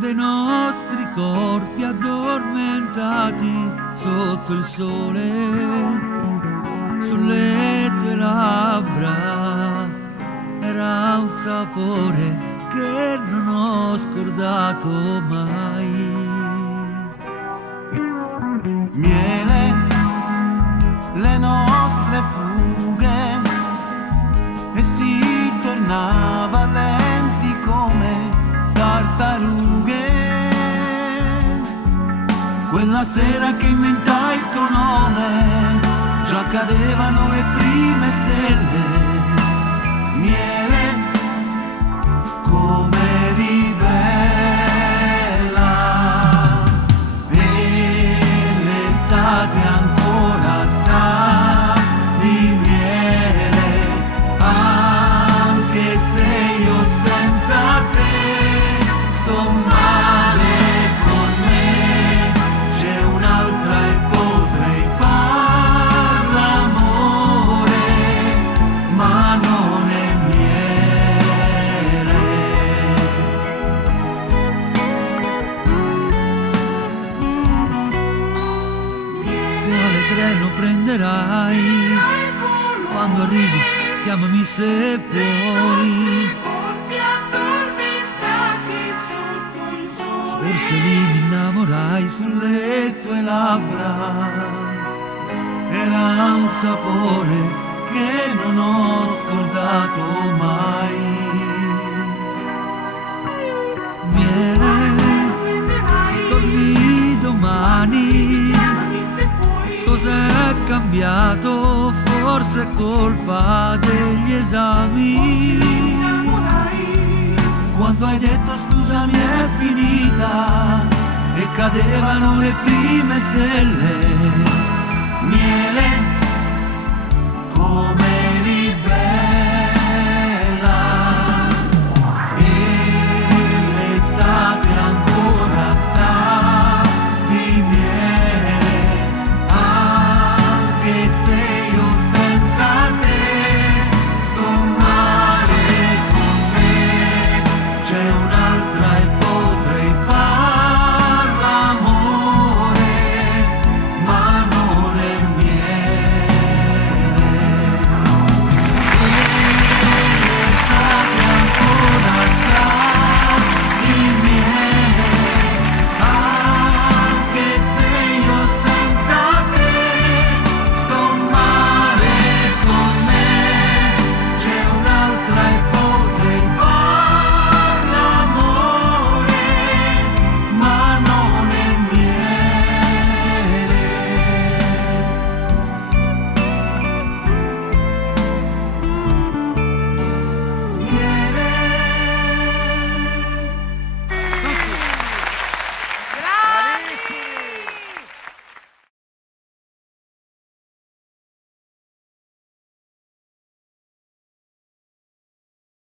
dei nostri corpi addormentati sotto il sole, sulle tue labbra era un sapore che non ho scordato mai. Miele, le nostre fughe, e si tornava lenti come tartarughe. Quella sera che inventai il tuo nome, già cadevano le prime stelle. Miele, come eri bella, e l'estate ancora sa di miele, anche se io senza te sto male con me. C'è un'altra e potrei far l'amore, ma non è miele. Quale treno prenderai? Quando arrivi chiamami se puoi. Forse lì mi innamorai sulle tue labbra, era un sapore che non ho scordato mai. Miele, torni domani, cos'è cambiato? Forse è colpa degli esami. Quando hai detto scusami è finita e cadevano le prime stelle. Miele,